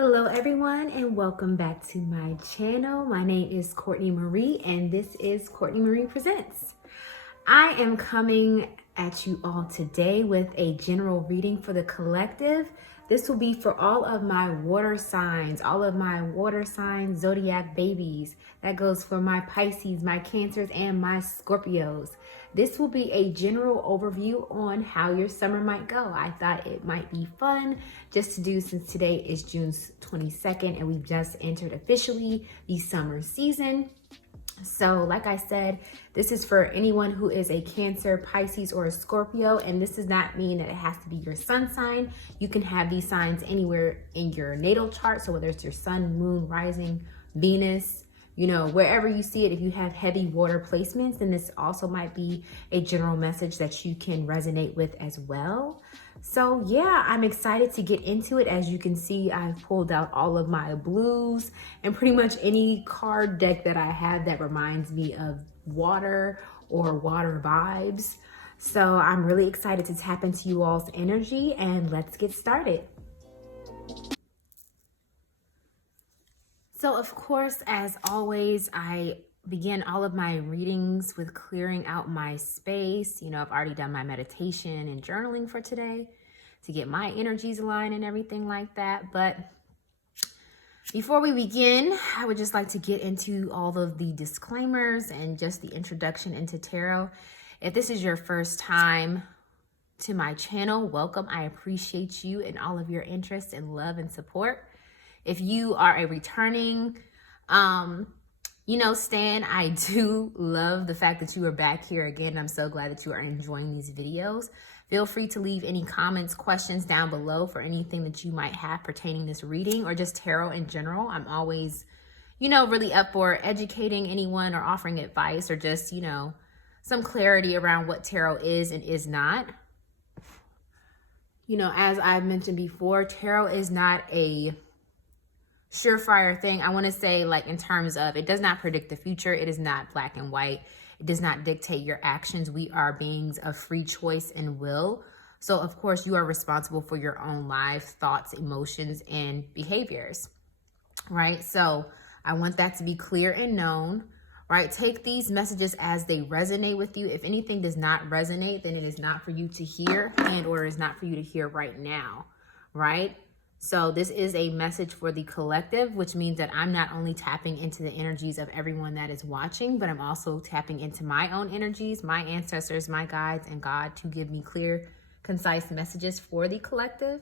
Hello everyone and welcome back to my channel. My name is Courtney Marie and this is Courtney Marie Presents. I am coming at you all today with a general reading for the collective. This will be for all of my water signs, zodiac babies. That goes for my Pisces, my Cancers, and my Scorpios. This will be a general overview on how your summer might go. I thought it might be fun just to do since today is June 22nd and we've just entered officially the summer season. So like I said, this is for anyone who is a Cancer, Pisces, or a Scorpio, and this does not mean that it has to be your sun sign. You can have these signs anywhere in your natal chart, so whether it's your sun, moon, rising, Venus, wherever you see it. If you have heavy water placements, then this also might be a general message that you can resonate with as well. So yeah, I'm excited to get into it. As you can see, I've pulled out all of my blues and pretty much any card deck that I have that reminds me of water or water vibes. So I'm really excited to tap into you all's energy, and let's get started. So of course, as always, I begin all of my readings with clearing out my space. I've already done my meditation and journaling for today to get my energies aligned and everything like that. But before we begin, I would just like to get into all of the disclaimers and just the introduction into tarot. If this is your first time to my channel, welcome. I appreciate you and all of your interest and love and support. If you are a returning, Stan, I do love the fact that you are back here again. I'm so glad that you are enjoying these videos. Feel free to leave any comments, questions down below for anything that you might have pertaining this reading or just tarot in general. I'm always, really up for educating anyone or offering advice or just, some clarity around what tarot is and is not. As I've mentioned before, tarot is not a surefire thing. I want to say, like, in terms of, it does not predict the future. It is not black and white. It does not dictate your actions. We are beings of free choice and will. So of course you are responsible for your own lives, thoughts, emotions, and behaviors, right? So I want that to be clear and known, right? Take these messages as they resonate with you. If anything does not resonate, then it is not for you to hear or is not for you to hear right now, right? So this is a message for the collective, which means that I'm not only tapping into the energies of everyone that is watching, but I'm also tapping into my own energies, my ancestors, my guides, and God to give me clear, concise messages for the collective.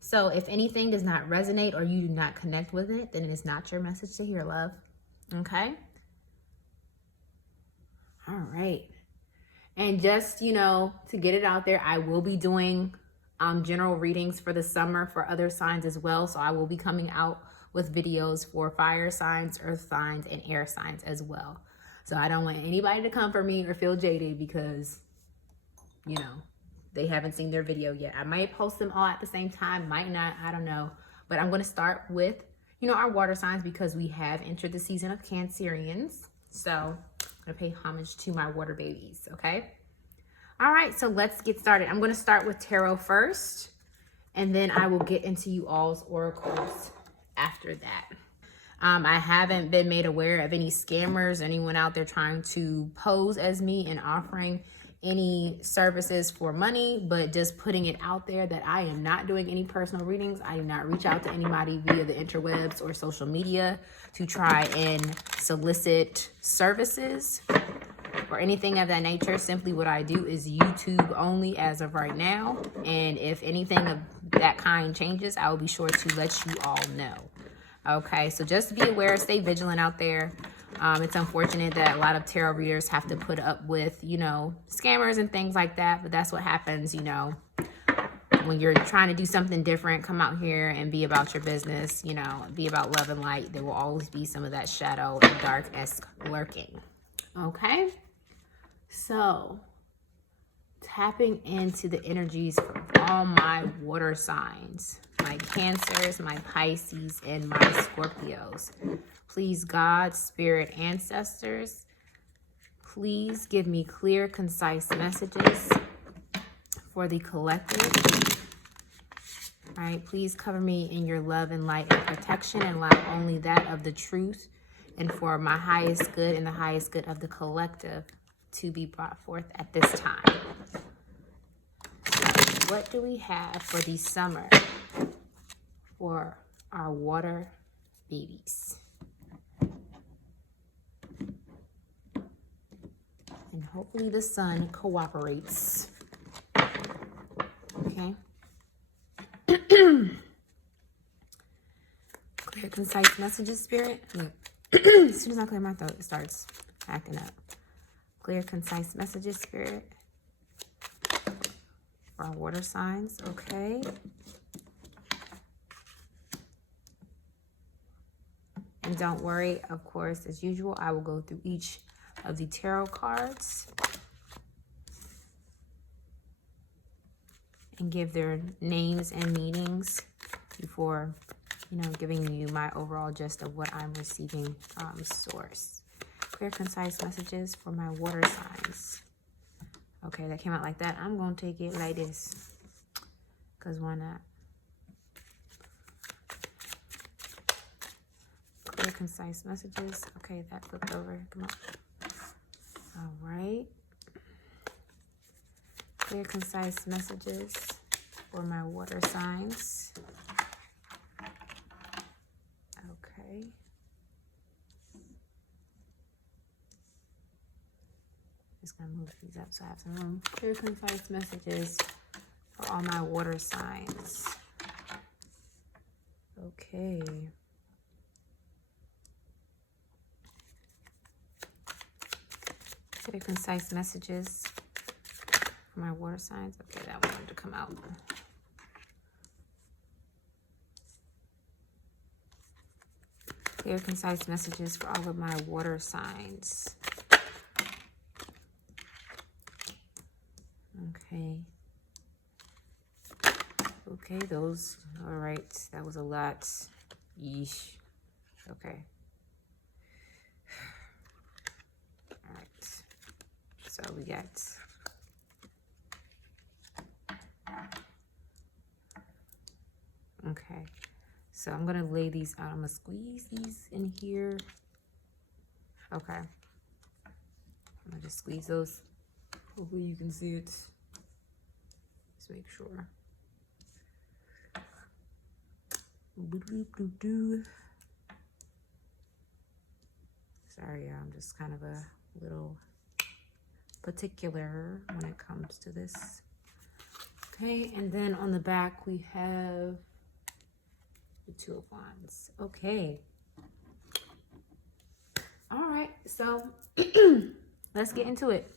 So if anything does not resonate or you do not connect with it, then it is not your message to hear, love. Okay? All right. And just, to get it out there, I will be doing general readings for the summer for other signs as well. So I will be coming out with videos for fire signs, earth signs, and air signs as well. So I don't want anybody to come for me or feel jaded because, they haven't seen their video yet. I might post them all at the same time, might not, I don't know. But I'm going to start with, our water signs because we have entered the season of Cancerians. So I'm going to pay homage to my water babies, okay? All right, so let's get started. I'm going to start with tarot first, and then I will get into you all's oracles after that. I haven't been made aware of any scammers, anyone out there trying to pose as me and offering any services for money, but just putting it out there that I am not doing any personal readings. I do not reach out to anybody via the interwebs or social media to try and solicit services or anything of that nature. Simply what I do is YouTube only as of right now. And if anything of that kind changes, I will be sure to let you all know. Okay, so just be aware, stay vigilant out there. It's unfortunate that a lot of tarot readers have to put up with, scammers and things like that. But that's what happens, when you're trying to do something different, come out here and be about your business, be about love and light. There will always be some of that shadow and dark-esque lurking. Okay? So, tapping into the energies from all my water signs, my Cancers, my Pisces, and my Scorpios. Please, God, Spirit, Ancestors, please give me clear, concise messages for the collective. All right, please cover me in your love and light and protection, and allow only that of the truth and for my highest good and the highest good of the collective to be brought forth at this time. So what do we have for the summer for our water babies? And hopefully the sun cooperates. Okay. Clear, concise messages, Spirit. Look, as soon as I clear my throat, it starts acting up. Clear, concise messages, Spirit. For our water signs, okay. And don't worry, of course, as usual, I will go through each of the tarot cards and give their names and meanings before, you know, giving you my overall gist of what I'm receiving from source. Clear, concise messages for my water signs. Okay, that came out like that. I'm going to take it like this, because why not? Clear, concise messages. Okay, that flipped over. Come on. All right. Clear, concise messages for my water signs. Okay. Just gonna move these up so I have some room. Clear, concise messages for all my water signs. Okay. Clear, concise messages for my water signs. Okay, that wanted to come out. Clear, concise messages for all of my water signs. Okay. Okay, those, all right. That was a lot. Yeesh. Okay. All right. So we got okay. So I'm gonna lay these out. I'm gonna squeeze these in here. Okay. I'm gonna just squeeze those. Hopefully you can see it. Just make sure. Sorry, I'm just kind of a little particular when it comes to this. Okay, and then on the back we have the Two of Wands. Okay. All right, so let's get into it.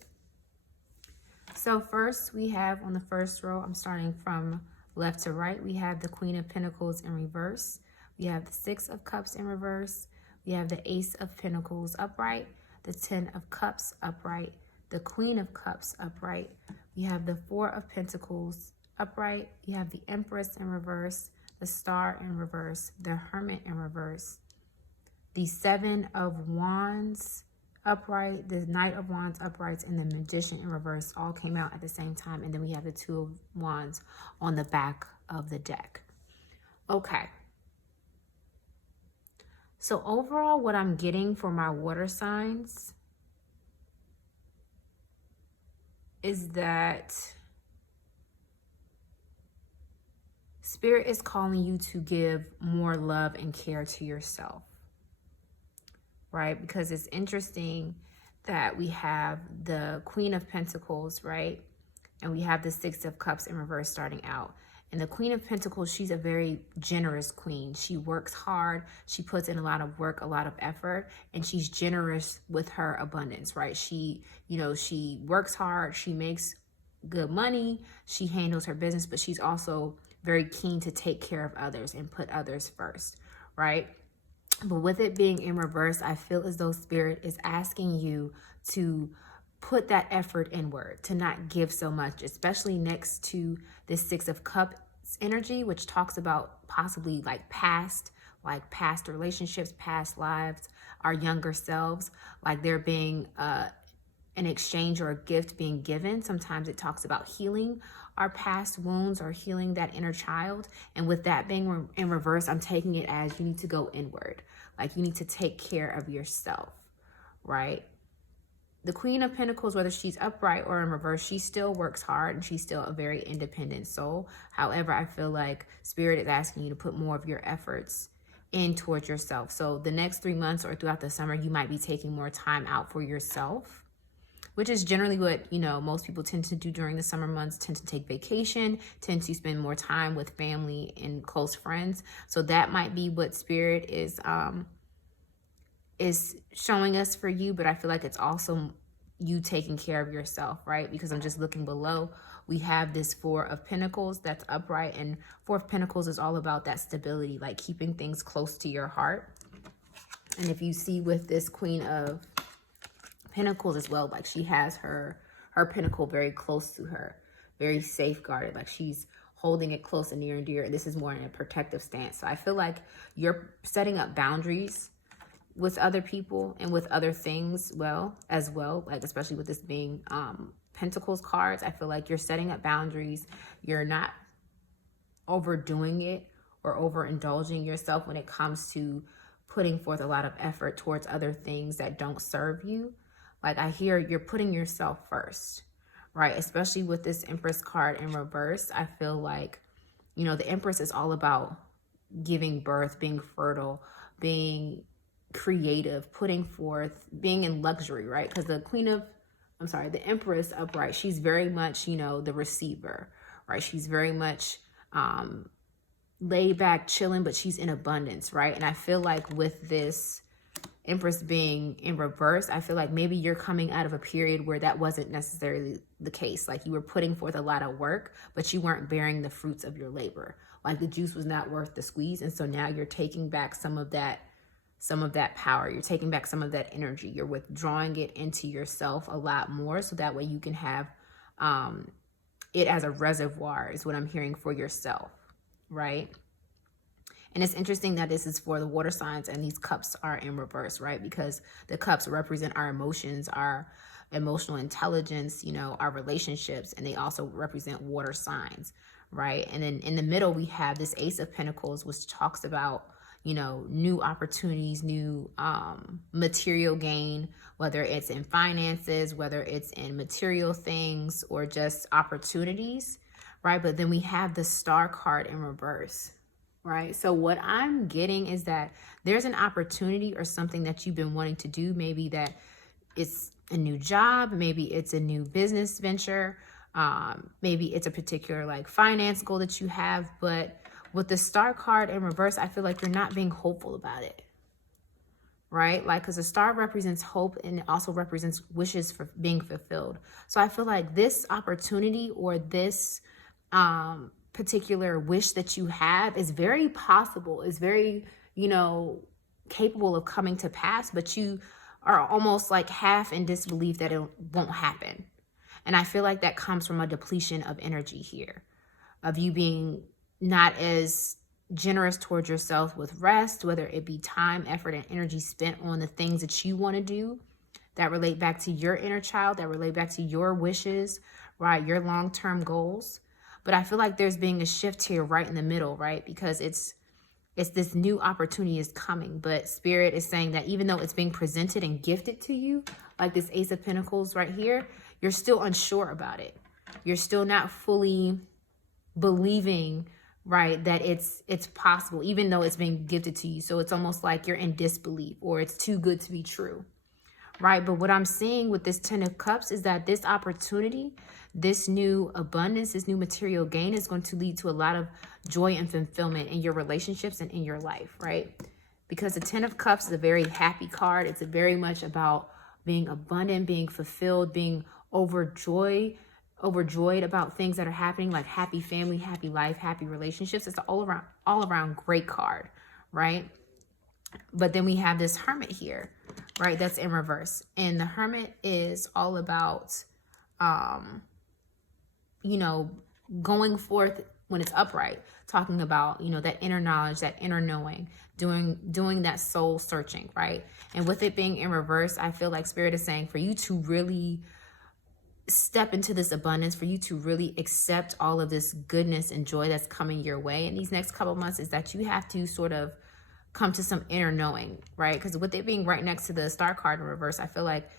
So first we have on the first row, I'm starting from left to right, we have the Queen of Pentacles in reverse. We have the Six of Cups in reverse. We have the Ace of Pentacles upright, the Ten of Cups upright, the Queen of Cups upright. We have the Four of Pentacles upright. We have the Empress in reverse, the Star in reverse, the Hermit in reverse, the Seven of Wands upright, the Knight of Wands uprights, and the Magician in reverse all came out at the same time. And then we have the Two of Wands on the back of the deck. Okay. So overall, what I'm getting for my water signs is that Spirit is calling you to give more love and care to yourself, right? Because it's interesting that we have the Queen of Pentacles, right? And we have the Six of Cups in reverse starting out. And the Queen of Pentacles, she's a very generous queen. She works hard. She puts in a lot of work, a lot of effort, and she's generous with her abundance, right? She, you know, she works hard. She makes good money. She handles her business, but she's also very keen to take care of others and put others first, right? But with it being in reverse, I feel as though Spirit is asking you to put that effort inward, to not give so much, especially next to this Six of Cups energy, which talks about possibly like past relationships, past lives, our younger selves, like there being an exchange or a gift being given. Sometimes it talks about healing our past wounds or healing that inner child. And with that being in reverse, I'm taking it as you need to go inward. Like you need to take care of yourself, right? The Queen of Pentacles, whether she's upright or in reverse, she still works hard and she's still a very independent soul. However, I feel like Spirit is asking you to put more of your efforts in towards yourself. So the next 3 months or throughout the summer, you might be taking more time out for yourself, which is generally what, you know, most people tend to do during the summer months, tend to take vacation, tend to spend more time with family and close friends. So that might be what Spirit is showing us for you, but I feel like it's also you taking care of yourself, right? Because I'm just looking below. We have this 4 of Pentacles that's upright, and 4 of Pentacles is all about that stability, like keeping things close to your heart. And if you see with this Queen of Pentacles as well, like she has her pentacle very close to her, very safeguarded, like she's holding it close and near and dear. And this is more in a protective stance. So I feel like you're setting up boundaries with other people and with other things as well, like especially with this being Pentacles cards. I feel like you're setting up boundaries. You're not overdoing it or overindulging yourself when it comes to putting forth a lot of effort towards other things that don't serve you. Like I hear you're putting yourself first, right? Especially with this Empress card in reverse. I feel like, you know, the Empress is all about giving birth, being fertile, being creative, putting forth, being in luxury, right? Because the Empress upright, she's very much, you know, the receiver, right? She's very much laid back, chilling, but she's in abundance, right? And I feel like with this Empress being in reverse, I feel like maybe you're coming out of a period where that wasn't necessarily the case. Like you were putting forth a lot of work, but you weren't bearing the fruits of your labor. Like the juice was not worth the squeeze. And so now you're taking back some of that power. You're taking back some of that energy. You're withdrawing it into yourself a lot more, so that way you can have it as a reservoir is what I'm hearing for yourself, right? And it's interesting that this is for the water signs and these cups are in reverse, right? Because the cups represent our emotions, our emotional intelligence, you know, our relationships, and they also represent water signs, right? And then in the middle, we have this Ace of Pentacles, which talks about, you know, new opportunities, new material gain, whether it's in finances, whether it's in material things or just opportunities, right? But then we have the Star card in reverse, right? So what I'm getting is that there's an opportunity or something that you've been wanting to do. Maybe that it's a new job, maybe it's a new business venture, maybe it's a particular like finance goal that you have, but with the Star card in reverse, I feel like you're not being hopeful about it, right? Like, because the star represents hope and it also represents wishes for being fulfilled. So I feel like this opportunity or this particular wish that you have is very possible, is very, you know, capable of coming to pass, but you are almost like half in disbelief that it won't happen. And I feel like that comes from a depletion of energy here, of you being not as generous towards yourself with rest, whether it be time, effort, and energy spent on the things that you want to do that relate back to your inner child, that relate back to your wishes, right? Your long-term goals. But I feel like there's being a shift here right in the middle, right? Because it's this new opportunity is coming, but Spirit is saying that even though it's being presented and gifted to you, like this Ace of Pentacles right here, you're still unsure about it. You're still not fully believing, right, that it's possible, even though it's being gifted to you. So it's almost like you're in disbelief or it's too good to be true, right? But what I'm seeing with this 10 of Cups is that this opportunity, this new abundance, this new material gain is going to lead to a lot of joy and fulfillment in your relationships and in your life, right? Because the 10 of Cups is a very happy card. It's very much about being abundant, being fulfilled, being overjoyed about things that are happening, like happy family, happy life, happy relationships. It's an all around great card, right? But then we have this Hermit here, right? That's in reverse. And the Hermit is all about, you know, going forth when it's upright, talking about, you know, that inner knowledge, that inner knowing, doing that soul searching, right? And with it being in reverse, I feel like Spirit is saying for you to really step into this abundance, for you to really accept all of this goodness and joy that's coming your way in these next couple months, is that you have to sort of come to some inner knowing, right? Because with it being right next to the Star card in reverse, I feel like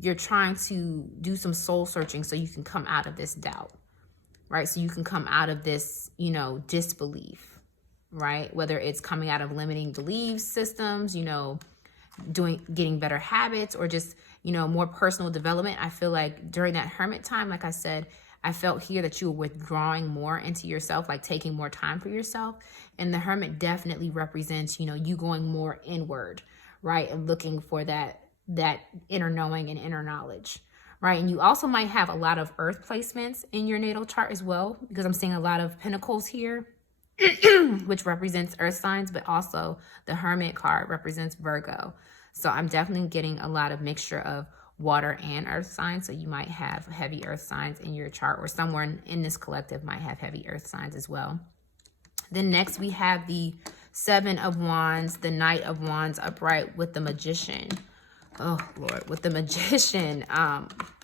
you're trying to do some soul searching so you can come out of this doubt, right? So you can come out of this, you know, disbelief, right? Whether it's coming out of limiting belief systems, you know, getting better habits, or just, you know, more personal development. I feel like during that hermit time, like I said, I felt here that you were withdrawing more into yourself, like taking more time for yourself. And the hermit definitely represents, you know, you going more inward, right? And looking for that inner knowing and inner knowledge, right? And you also might have a lot of earth placements in your natal chart as well, because I'm seeing a lot of pentacles here, which represents earth signs, but also the hermit card represents Virgo. So I'm definitely getting a lot of mixture of water and earth signs. So you might have heavy earth signs in your chart, or someone in this collective might have heavy earth signs as well. Then next we have the Seven of Wands, the Knight of Wands upright with the Magician. Oh Lord, with the Magician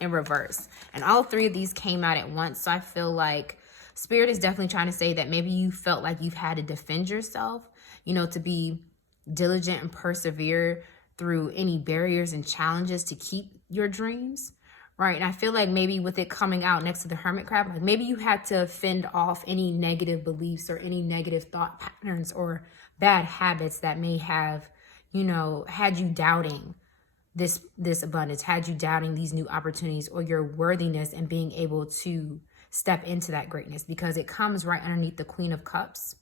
in reverse. And all three of these came out at once. So I feel like Spirit is definitely trying to say that maybe you felt like you've had to defend yourself, you know, to be diligent and persevere through any barriers and challenges to keep your dreams, right? And I feel like maybe with it coming out next to the Hermit crab, like maybe you had to fend off any negative beliefs or any negative thought patterns or bad habits that may have, you know, had you doubting this abundance, had you doubting these new opportunities or your worthiness and being able to step into that greatness, because it comes right underneath the Queen of Cups.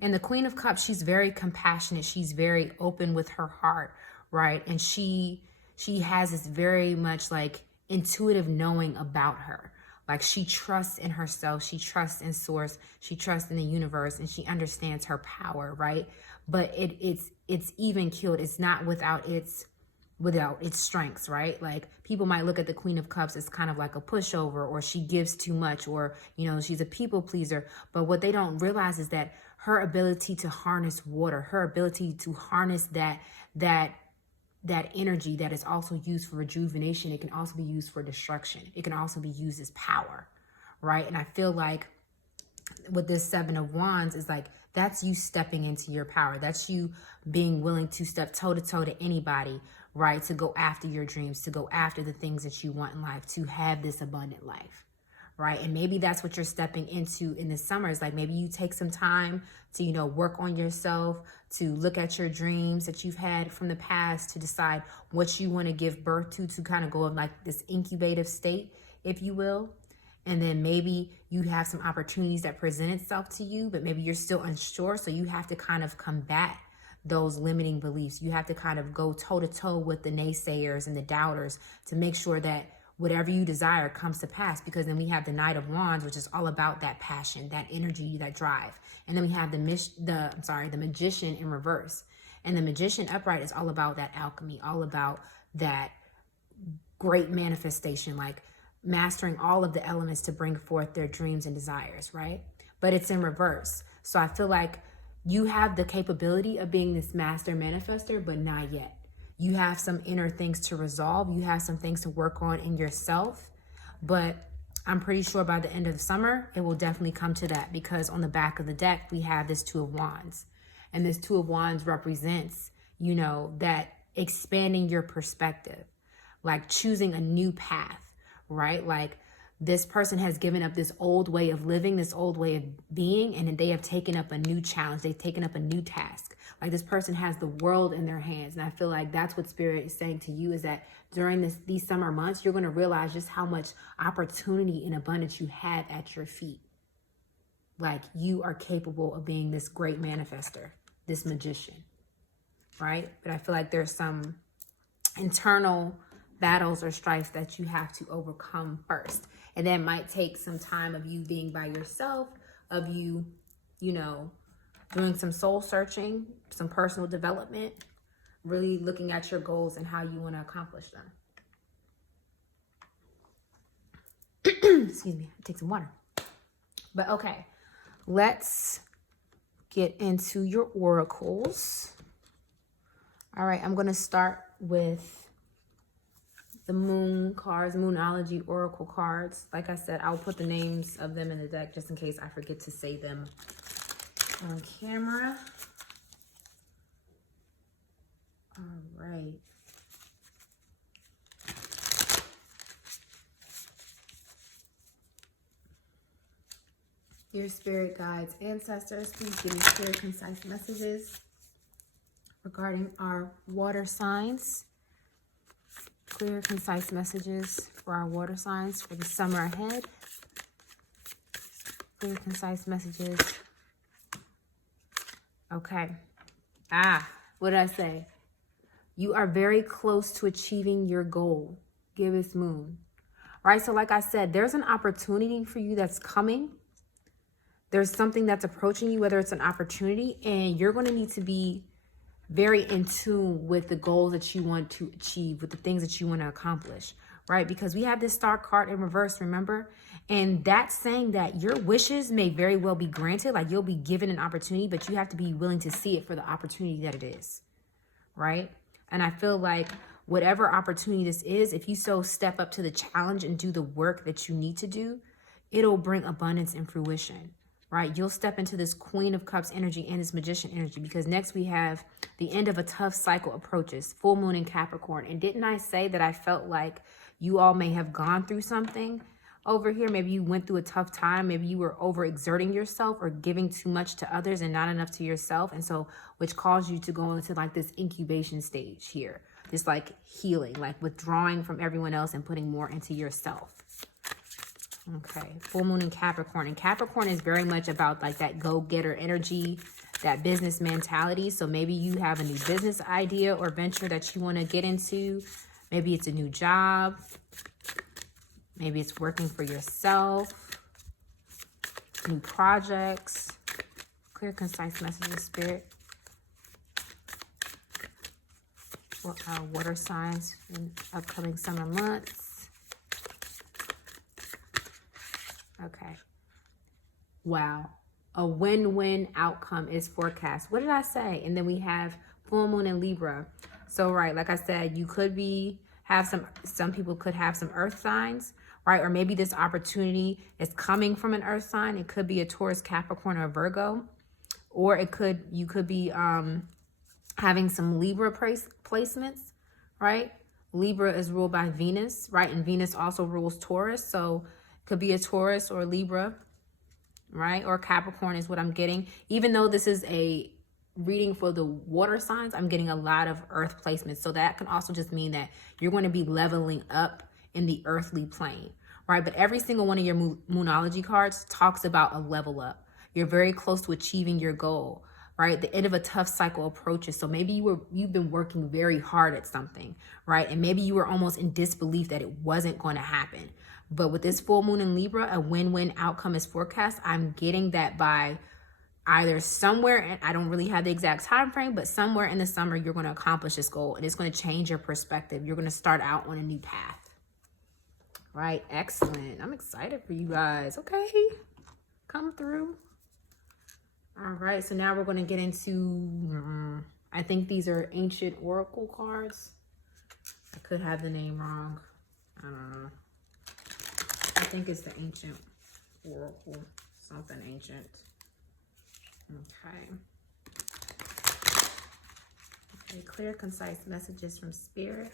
And the Queen of Cups, she's very compassionate. She's very open with her heart, right? And she has this very much like intuitive knowing about her. Like she trusts in herself. She trusts in source. She trusts in the universe, and she understands her power, right? But it's even keeled. It's not without its strengths, right? Like people might look at the Queen of Cups as kind of like a pushover, or she gives too much, or, you know, she's a people pleaser. But what they don't realize is that her ability to harness water, her ability to harness that energy that is also used for rejuvenation, it can also be used for destruction. It can also be used as power, right? And I feel like with this Seven of Wands is like, that's you stepping into your power. That's you being willing to step toe to toe to anybody, right? To go after your dreams, to go after the things that you want in life, to have this abundant life, right? And maybe that's what you're stepping into in the summer. Is like maybe you take some time to, you know, work on yourself, to look at your dreams that you've had from the past, to decide what you want to give birth to kind of go in like this incubative state, if you will. And then maybe you have some opportunities that present itself to you, but maybe you're still unsure. So you have to kind of combat those limiting beliefs. You have to kind of go toe to toe with the naysayers and the doubters to make sure that whatever you desire comes to pass. Because then we have the Knight of Wands, which is all about that passion, that energy, that drive. And then we have the Magician in reverse. And the Magician upright is all about that alchemy, all about that great manifestation, like mastering all of the elements to bring forth their dreams and desires, right? But it's in reverse. So I feel like you have the capability of being this master manifester, but not yet. You have some inner things to resolve. You have some things to work on in yourself. But I'm pretty sure by the end of the summer, it will definitely come to that, because on the back of the deck, we have this Two of Wands. And this Two of Wands represents, you know, that expanding your perspective, like choosing a new path, right? Like this person has given up this old way of living, this old way of being, and they have taken up a new challenge. They've taken up a new task. Like this person has the world in their hands. And I feel like that's what Spirit is saying to you, is that during these summer months, you're going to realize just how much opportunity and abundance you have at your feet. Like you are capable of being this great manifester, this magician, right? But I feel like there's some internal battles or strife that you have to overcome first. And that might take some time of you being by yourself, of you, you know, doing some soul searching, some personal development, really looking at your goals and how you want to accomplish them. Excuse me, take some water. But okay, let's get into your oracles. All right, I'm going to start with the moon cards, Moonology oracle cards. Like I said, I'll put the names of them in the deck just in case I forget to say them on camera. All right. Your spirit guides, ancestors, please give me clear, concise messages regarding our water signs. Clear, concise messages for our water signs for the summer ahead. Clear, concise messages. Okay. What did I say? You are very close to achieving your goal. Gibbous moon. Right? So like I said, there's an opportunity for you that's coming. There's something that's approaching you, whether it's an opportunity, and you're going to need to be very in tune with the goals that you want to achieve, with the things that you want to accomplish, right? Because we have this star card in reverse, remember? And that's saying that your wishes may very well be granted, like you'll be given an opportunity, but you have to be willing to see it for the opportunity that it is, right? And I feel like whatever opportunity this is, if you so step up to the challenge and do the work that you need to do, it'll bring abundance and fruition. Right? You'll step into this Queen of Cups energy and this Magician energy, because next we have the end of a tough cycle approaches, full moon in Capricorn. And didn't I say that I felt like you all may have gone through something over here? Maybe you went through a tough time. Maybe you were overexerting yourself or giving too much to others and not enough to yourself. And so, which caused you to go into like this incubation stage here, this like healing, like withdrawing from everyone else and putting more into yourself. Okay, full moon in Capricorn. And Capricorn is very much about like that go-getter energy, that business mentality. So maybe you have a new business idea or venture that you want to get into. Maybe it's a new job. Maybe it's working for yourself. New projects. Clear, concise messages, Spirit. For our water signs in upcoming summer months. Okay. Wow. A win-win outcome is forecast. What did I say? And then we have full moon in Libra. So, right, like I said, you could have some people could have some earth signs, right? Or maybe this opportunity is coming from an earth sign. It could be a Taurus, Capricorn, or Virgo. Or you could be having some Libra placements, right? Libra is ruled by Venus, right? And Venus also rules Taurus. So could be a Taurus or Libra, right? Or Capricorn is what I'm getting. Even though this is a reading for the water signs, I'm getting a lot of earth placements. So that can also just mean that you're going to be leveling up in the earthly plane, right? But every single one of your Moonology cards talks about a level up. You're very close to achieving your goal, right? The end of a tough cycle approaches. So maybe you've been working very hard at something, right? And maybe you were almost in disbelief that it wasn't going to happen. But with this full moon in Libra, a win-win outcome is forecast. I'm getting that by either somewhere, and I don't really have the exact time frame, but somewhere in the summer, you're going to accomplish this goal, and it's going to change your perspective. You're going to start out on a new path. Right? Excellent. I'm excited for you guys. Okay. Come through. All right. So now we're going to get into, I think these are ancient oracle cards. I could have the name wrong. I don't know. I think it's the ancient oracle, something ancient. Okay. Okay, clear, concise messages from Spirit.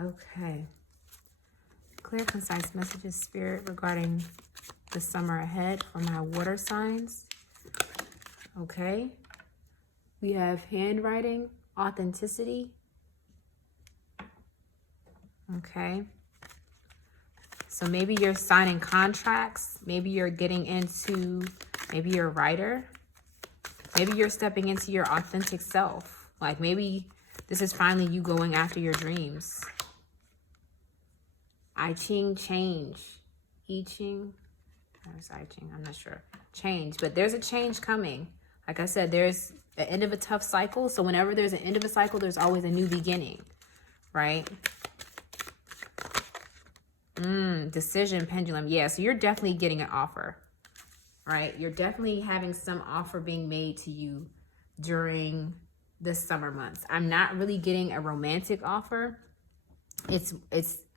Okay. Clear, concise messages, Spirit, regarding the summer ahead for my water signs. Okay. We have handwriting, authenticity. Okay. So maybe you're signing contracts. Maybe you're getting into, maybe you're a writer. Maybe you're stepping into your authentic self. Like maybe this is finally you going after your dreams. I Ching, change. I Ching. There's I Ching, I'm not sure. Change, but there's a change coming. Like I said, there's the end of a tough cycle. So whenever there's an end of a cycle, there's always a new beginning, right? Decision, pendulum. Yeah, so you're definitely getting an offer, right? You're definitely having some offer being made to you during the summer months. I'm not really getting a romantic offer. It's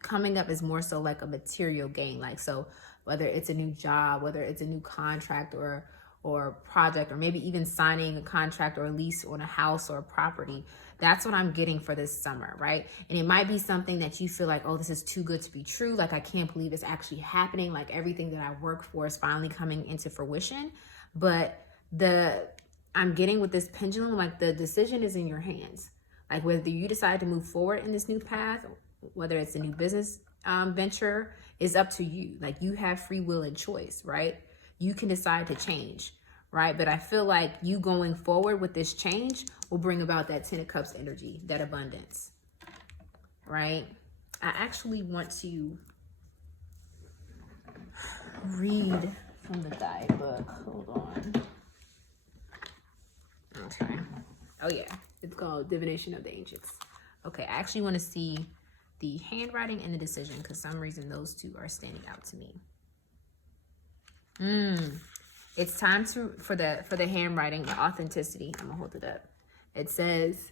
coming up as more so like a material gain. Like, so whether it's a new job, whether it's a new contract or project, or maybe even signing a contract or a lease on a house or a property. That's what I'm getting for this summer, right? And it might be something that you feel like, oh, this is too good to be true. Like, I can't believe it's actually happening. Like, everything that I worked for is finally coming into fruition. But I'm getting with this pendulum, like, the decision is in your hands. Like, whether you decide to move forward in this new path, whether it's a new business venture, is up to you. Like, you have free will and choice, right? You can decide to change, right? But I feel like you going forward with this change will bring about that 10 of Cups energy, that abundance, right? I actually want to read from the guidebook. Hold on. Okay. Oh, yeah. It's called Divination of the Ancients. Okay. I actually want to see the handwriting and the decision, because some reason those two are standing out to me. It's time for the handwriting, the authenticity. I'm gonna hold it up. It says,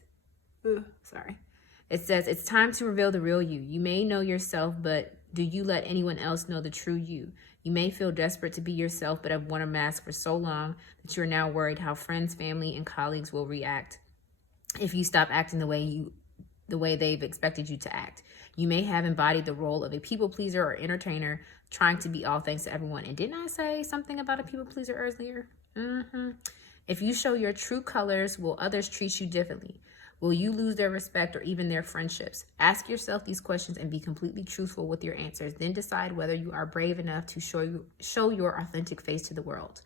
it says, it's time to reveal the real you. You may know yourself, but do you let anyone else know the true you? You may feel desperate to be yourself, but have worn a mask for so long that you are now worried how friends, family, and colleagues will react if you stop acting the way they've expected you to act. You may have embodied the role of a people pleaser or entertainer, trying to be all things to everyone. And didn't I say something about a people pleaser earlier? If you show your true colors, will others treat you differently? Will you lose their respect or even their friendships? Ask yourself these questions and be completely truthful with your answers. Then decide whether you are brave enough to show your authentic face to the world.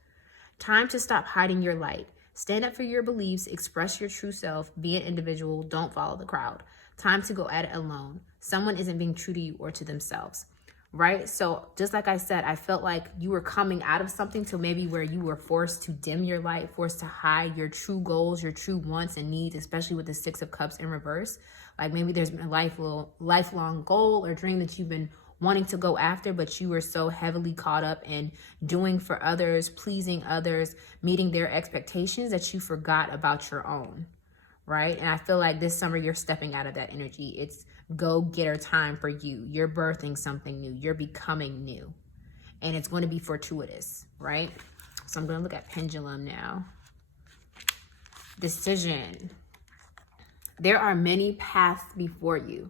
Time to stop hiding your light. Stand up for your beliefs, express your true self, be an individual, don't follow the crowd. Time to go at it alone. Someone isn't being true to you or to themselves, right? So just like I said, I felt like you were coming out of something to maybe where you were forced to dim your light, forced to hide your true goals, your true wants and needs, especially with the 6 of Cups in reverse. Like, maybe there's been a lifelong goal or dream that you've been wanting to go after, but you were so heavily caught up in doing for others, pleasing others, meeting their expectations, that you forgot about your own, right? And I feel like this summer you're stepping out of that energy. It's go-getter time for you. You're birthing something new. You're becoming new. And it's going to be fortuitous, right? So I'm going to look at pendulum now. Decision. There are many paths before you.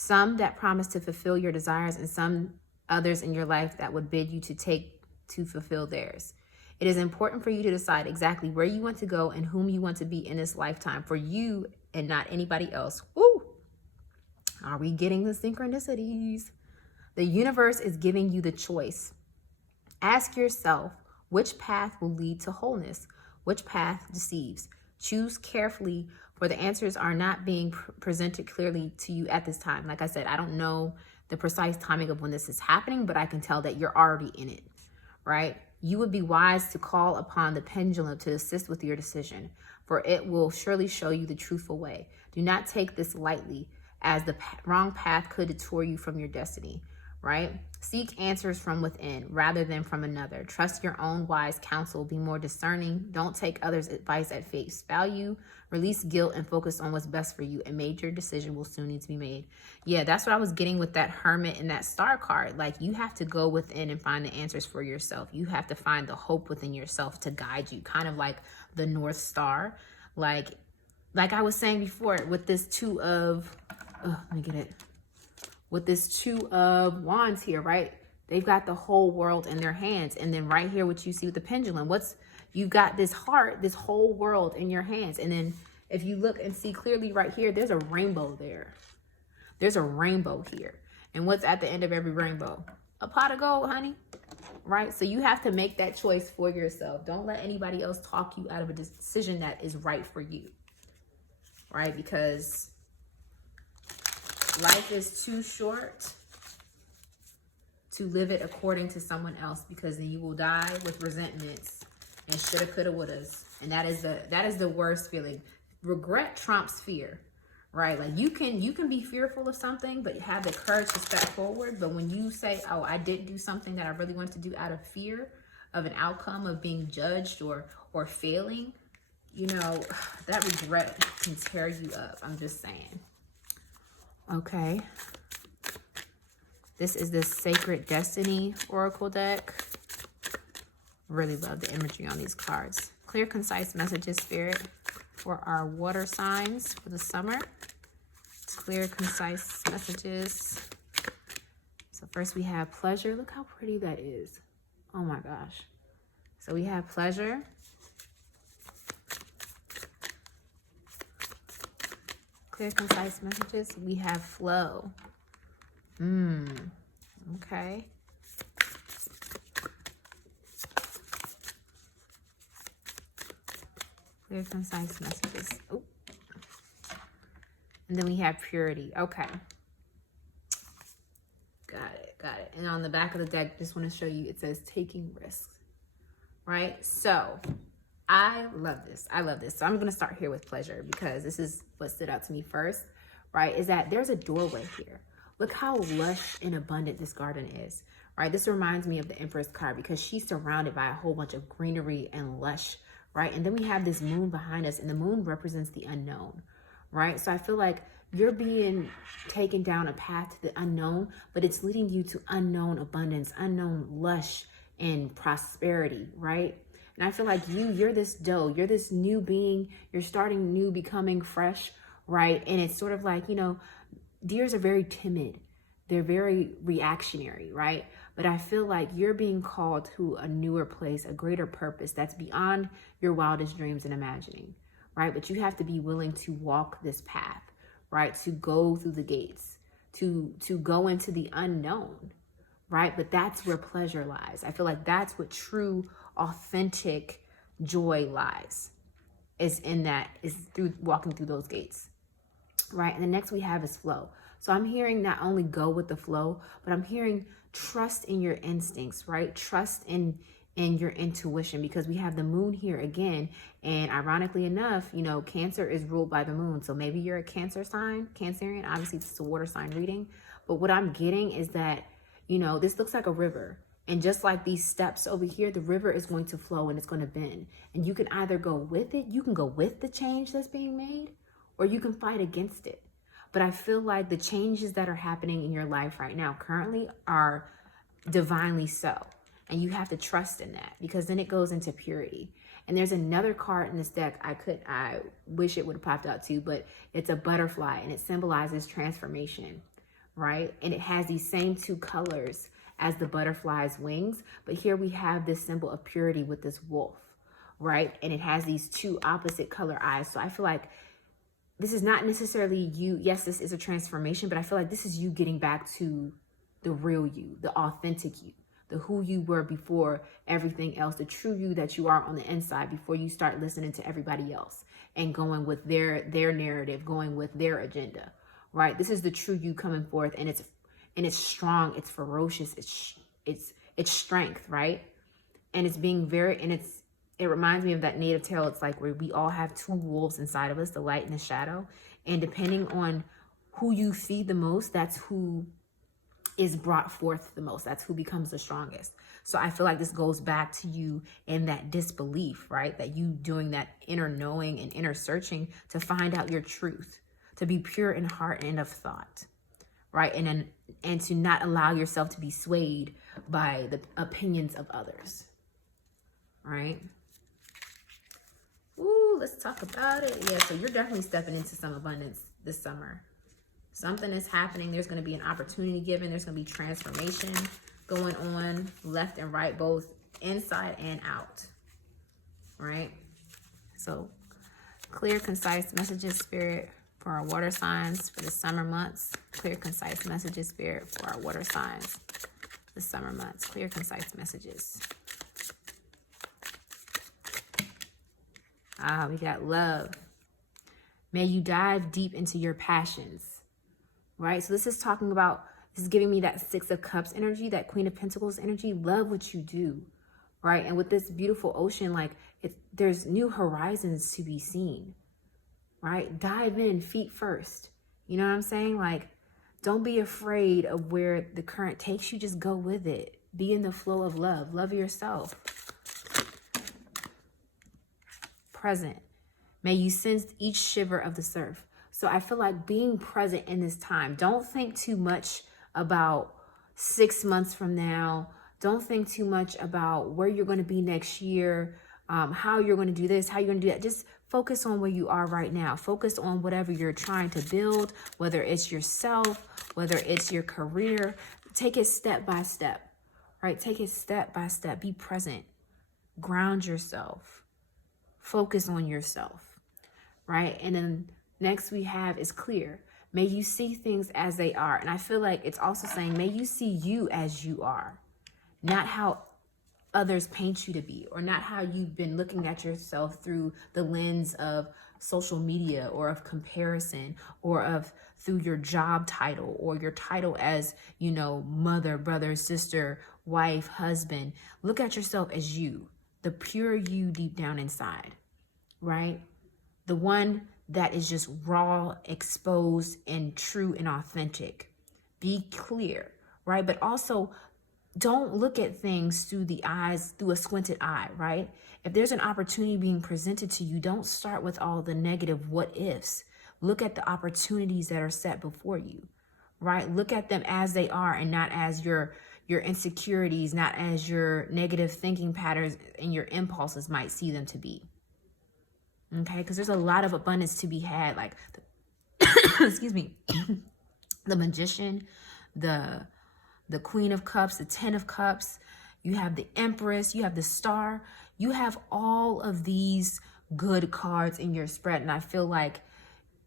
Some that promise to fulfill your desires, and some others in your life that would bid you to take to fulfill theirs. It is important for you to decide exactly where you want to go and whom you want to be in this lifetime, for you and not anybody else. Woo! Are we getting the synchronicities? The universe is giving you the choice. Ask yourself, which path will lead to wholeness? Which path deceives? Choose carefully, for the answers are not being presented clearly to you at this time. Like I said, I don't know the precise timing of when this is happening, but I can tell that you're already in it, right? You would be wise to call upon the pendulum to assist with your decision, for it will surely show you the truthful way. Do not take this lightly, as the wrong path could detour you from your destiny, right? Seek answers from within rather than from another. Trust your own wise counsel. Be more discerning. Don't take others' advice at face value. Release guilt and focus on what's best for you. A major decision will soon need to be made. Yeah, that's what I was getting with that Hermit and that Star card. Like, you have to go within and find the answers for yourself. You have to find the hope within yourself to guide you, kind of like the North Star. Like I was saying before, with this Two of Wands here, right? They've got the whole world in their hands. And then right here, what you see with the pendulum, you've got this heart, this whole world in your hands. And then if you look and see clearly right here, there's a rainbow there. There's a rainbow here. And what's at the end of every rainbow? A pot of gold, honey. Right? So you have to make that choice for yourself. Don't let anybody else talk you out of a decision that is right for you. Right? Because life is too short to live it according to someone else, because then you will die with resentments and shoulda, coulda, wouldas. And that is the worst feeling. Regret trumps fear, right? Like you can be fearful of something, but have the courage to step forward. But when you say, oh, I didn't do something that I really wanted to do out of fear of an outcome of being judged or failing, you know, that regret can tear you up. I'm just saying. Okay. This is the Sacred Destiny Oracle deck. Really love the imagery on these cards. Clear, concise messages, Spirit, for our water signs for the summer. Clear, concise messages. So first we have pleasure. Look how pretty that is. Oh my gosh. So we have pleasure. Clear, concise messages. We have flow. Okay. Clear, concise messages. Oh. And then we have purity. Okay. Got it. Got it. And on the back of the deck, just want to show you, it says taking risks. Right? So I love this. I love this. So I'm going to start here with pleasure because this is what stood out to me first, right? Is that there's a doorway here. Look how lush and abundant this garden is, right? This reminds me of the Empress card because she's surrounded by a whole bunch of greenery and lush, right? And then we have this moon behind us, and the moon represents the unknown, right? So I feel like you're being taken down a path to the unknown, but it's leading you to unknown abundance, unknown lush and prosperity, right? And I feel like you're this doe, you're this new being, you're starting new, becoming fresh, right? And it's sort of like, you know, deers are very timid. They're very reactionary, right? But I feel like you're being called to a newer place, a greater purpose that's beyond your wildest dreams and imagining, right? But you have to be willing to walk this path, right? To go through the gates, to go into the unknown, right? But that's where pleasure lies. I feel like that's what true, authentic joy lies, is through walking through those gates, right? And the next we have is flow. So I'm hearing not only go with the flow, but I'm hearing trust in your instincts, right? Trust in your intuition, because we have the moon here again. And ironically enough, you know, Cancer is ruled by the moon. So maybe you're a Cancer sign, Cancerian. Obviously, it's a water sign reading. But what I'm getting is that, you know, this looks like a river. And just like these steps over here, the river is going to flow and it's going to bend. And you can either go with it, you can go with the change that's being made, or you can fight against it. But I feel like the changes that are happening in your life right now currently are divinely so. And you have to trust in that, because then it goes into purity. And there's another card in this deck I wish it would have popped out too, but it's a butterfly and it symbolizes transformation, right? And it has these same two colors as the butterfly's wings. But here we have this symbol of purity with this wolf, right? And it has these two opposite color eyes. So I feel like this is not necessarily you. Yes, this is a transformation, but I feel like this is you getting back to the real you, the authentic you, the who you were before everything else, the true you that you are on the inside before you start listening to everybody else and going with their narrative, going with their agenda, right? This is the true you coming forth, and it's strong, it's ferocious, it's strength, right? And it's being very, and it reminds me of that native tale. It's like where we all have two wolves inside of us, the light and the shadow. And depending on who you feed the most, that's who is brought forth the most. That's who becomes the strongest. So I feel like this goes back to you in that disbelief, right? That you doing that inner knowing and inner searching to find out your truth, to be pure in heart and of thought, right? And to not allow yourself to be swayed by the opinions of others, right? Ooh, let's talk about it. Yeah, so you're definitely stepping into some abundance this summer. Something is happening. There's going to be an opportunity given. There's going to be transformation going on left and right, both inside and out, right? So clear, concise messages, Spirit, for our water signs for the summer months. Clear, concise messages, Spirit, for our water signs the summer months. Clear, concise messages. We got love. May you dive deep into your passions, right? So this is talking about, this is giving me that Six of Cups energy, that Queen of Pentacles energy. Love what you do, right? And with this beautiful ocean, like there's new horizons to be seen, right? Dive in feet first. You know what I'm saying? Like, don't be afraid of where the current takes you. Just go with it. Be in the flow of love. Love yourself. Present. May you sense each shiver of the surf. So I feel like being present in this time. Don't think too much about 6 months from now. Don't think too much about where you're going to be next year, how you're going to do this, how you're going to do that. Just focus on where you are right now. Focus on whatever you're trying to build, whether it's yourself, whether it's your career. Take it step by step, right? Take it step by step. Be present. Ground yourself. Focus on yourself, right? And then next we have is clear. May you see things as they are. And I feel like it's also saying, may you see you as you are, not how others paint you to be, or not how you've been looking at yourself through the lens of social media or of comparison or of through your job title or your title as, you know, mother, brother, sister, wife, husband. Look at yourself as you, the pure you deep down inside, right? The one that is just raw, exposed, and true and authentic. Be clear, right? But also don't look at things through the eyes, through a squinted eye, right? If there's an opportunity being presented to you, don't start with all the negative what ifs. Look at the opportunities that are set before you, right? Look at them as they are and not as your insecurities, not as your negative thinking patterns and your impulses might see them to be. Okay, because there's a lot of abundance to be had, like, excuse me, the Magician, the Queen of Cups, the 10 of Cups, you have the Empress, you have the Star, you have all of these good cards in your spread. And I feel like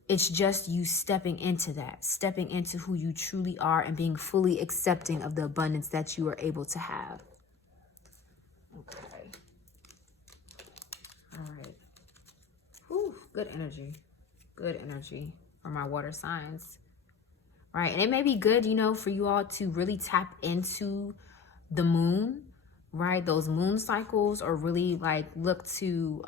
it's just you stepping into that, stepping into who you truly are and being fully accepting of the abundance that you are able to have. Okay. All right. Whew, good energy. Good energy for my water signs. Right. And it may be good, you know, for you all to really tap into the moon, right? Those moon cycles, or really like look to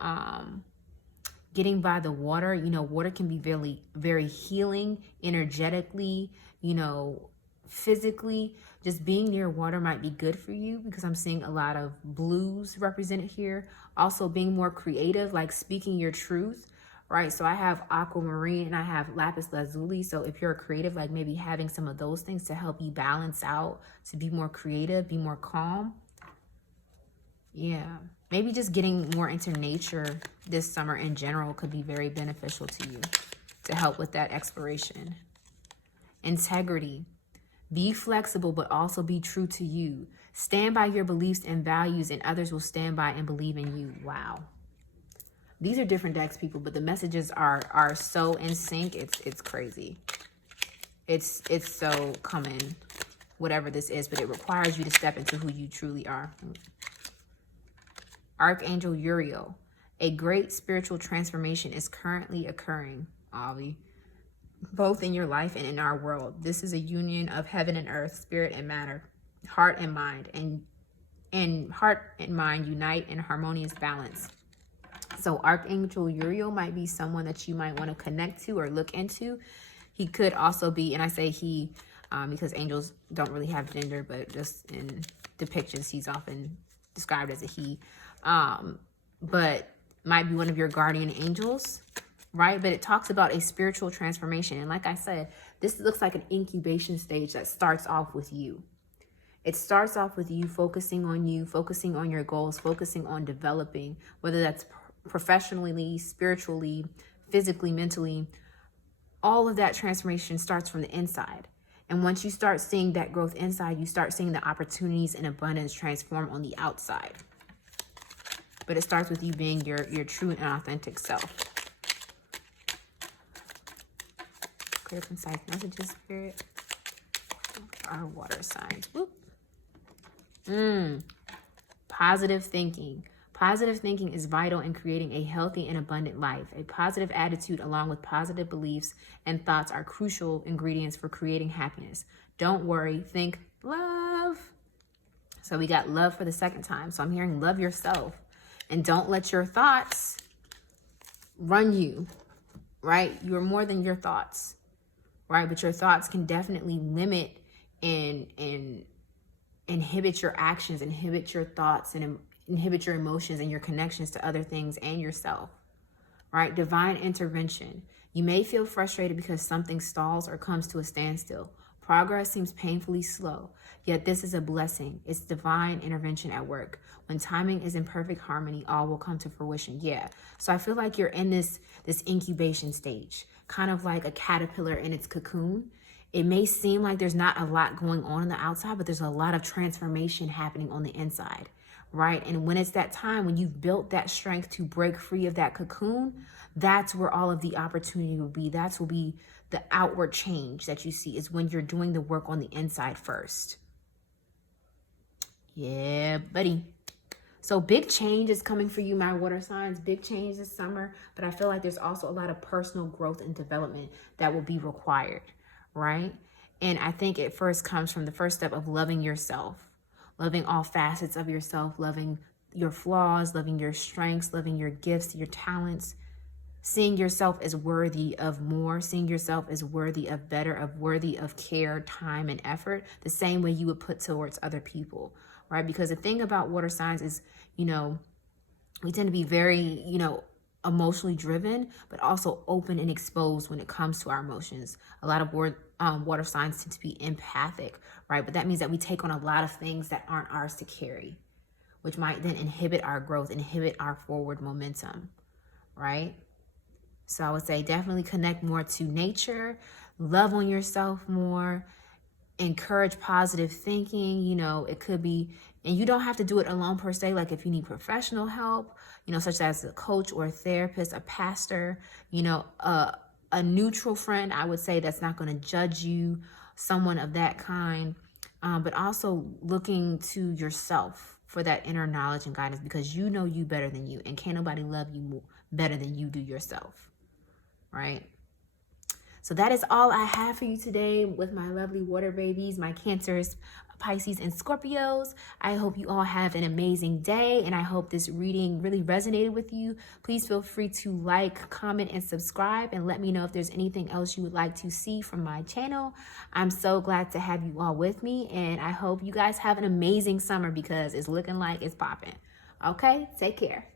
getting by the water. You know, water can be very, very healing energetically, you know, physically. Just being near water might be good for you because I'm seeing a lot of blues represented here. Also being more creative, like speaking your truth. Right, so I have aquamarine and I have lapis lazuli. So if you're a creative, like maybe having some of those things to help you balance out, to be more creative, be more calm. Yeah, maybe just getting more into nature this summer in general could be very beneficial to you to help with that exploration. Integrity. Be flexible, but also be true to you. Stand by your beliefs and values, and others will stand by and believe in you. Wow. These are different decks, people, but the messages are so in sync. It's crazy. It's so coming, whatever this is, but it requires you to step into who you truly are. Archangel Uriel. A great spiritual transformation is currently occurring, Ollie, both in your life and in our world. This is a union of heaven and earth, spirit and matter, heart and mind, and heart and mind unite in harmonious balance. So Archangel Uriel might be someone that you might want to connect to or look into. He could also be, and I say he because angels don't really have gender, but just in depictions, he's often described as a he. But might be one of your guardian angels, right? But it talks about a spiritual transformation. And like I said, this looks like an incubation stage that starts off with you. It starts off with you, focusing on your goals, focusing on developing, whether that's professionally, spiritually, physically, mentally. All of that transformation starts from the inside. And once you start seeing that growth inside, you start seeing the opportunities and abundance transform on the outside. But it starts with you being your true and authentic self. Clear, concise messages, spirit. Our water signs. Whoop. Positive thinking. Positive thinking is vital in creating a healthy and abundant life. A positive attitude along with positive beliefs and thoughts are crucial ingredients for creating happiness. Don't worry, think love. So we got love for the second time. So I'm hearing love yourself. And don't let your thoughts run you, right? You're more than your thoughts. right? But your thoughts can definitely limit and inhibit your actions, inhibit your thoughts, and inhibit your emotions and your connections to other things and yourself, right? Divine intervention. You may feel frustrated because something stalls or comes to a standstill. Progress seems painfully slow, yet this is a blessing. It's divine intervention at work. When timing is in perfect harmony, all will come to fruition. Yeah. So I feel like you're in this incubation stage, kind of like a caterpillar in its cocoon. It may seem like there's not a lot going on the outside, but there's a lot of transformation happening on the inside, right? And when it's that time, when you've built that strength to break free of that cocoon, that's where all of the opportunity will be. That will be the outward change that you see, is when you're doing the work on the inside first. Yeah, buddy. So big change is coming for you, my water signs. Big change this summer. But I feel like there's also a lot of personal growth and development that will be required, right? And I think it first comes from the first step of loving yourself, loving all facets of yourself, loving your flaws, loving your strengths, loving your gifts, your talents, seeing yourself as worthy of more, seeing yourself as worthy of better, of worthy of care, time, and effort, the same way you would put towards other people, right? Because the thing about water signs is, we tend to be very, emotionally driven, but also open and exposed when it comes to our emotions. A lot of water signs tend to be empathic, right? But that means that we take on a lot of things that aren't ours to carry, which might then inhibit our growth, inhibit our forward momentum, right? So I would say definitely connect more to nature, love on yourself more, encourage positive thinking. It could be, and you don't have to do it alone per se. Like if you need professional help, such as a coach or a therapist, a pastor, a neutral friend, I would say, that's not going to judge you, someone of that kind. But also looking to yourself for that inner knowledge and guidance, because you know you better than you, and can't nobody love you better than you do yourself, right? So that is all I have for you today with my lovely water babies, my Cancers, Pisces, and Scorpios. I hope you all have an amazing day, and I hope this reading really resonated with you. Please feel free to like, comment, and subscribe, and let me know if there's anything else you would like to see from my channel. I'm so glad to have you all with me, and I hope you guys have an amazing summer, because it's looking like it's popping. Okay, take care.